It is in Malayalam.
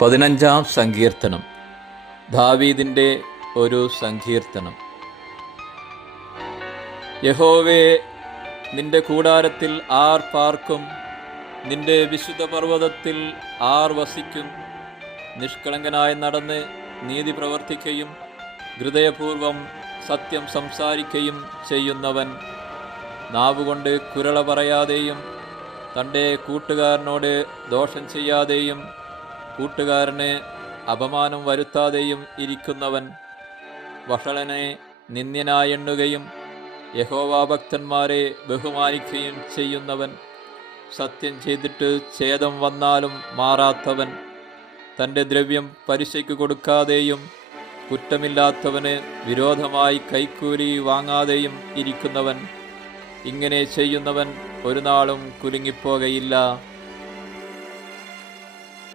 15-ാം സങ്കീർത്തനം. ദാവീദിൻ്റെ ഒരു സങ്കീർത്തനം. യഹോവേ, നിന്റെ കൂടാരത്തിൽ ആർ പാർക്കും? നിന്റെ വിശുദ്ധ പർവ്വതത്തിൽ ആർ വസിക്കും? നിഷ്കളങ്കനായി നടന്ന് നീതി പ്രവർത്തിക്കുകയും ഹൃദയപൂർവം സത്യം സംസാരിക്കുകയും ചെയ്യുന്നവൻ, നാവുകൊണ്ട് കുരള പറയാതെയും തൻ്റെ കൂട്ടുകാരനോട് ദോഷം ചെയ്യാതെയും കൂട്ടുകാരന് അപമാനം വരുത്താതെയും ഇരിക്കുന്നവൻ, വഷളനെ നിന്ദ്യനായി എണ്ണുകയും യഹോവാഭക്തന്മാരെ ബഹുമാനിക്കുകയും ചെയ്യുന്നവൻ, സത്യം ചെയ്തിട്ട് ഛേദം വന്നാലും മാറാത്തവൻ, തൻ്റെ ദ്രവ്യം പലിശയ്ക്ക് കൊടുക്കാതെയും കുറ്റമില്ലാത്തവന് വിരോധമായി കൈക്കൂലി വാങ്ങാതെയും ഇരിക്കുന്നവൻ, ഇങ്ങനെ ചെയ്യുന്നവൻ ഒരു നാളും കുലുങ്ങിപ്പോകയില്ല.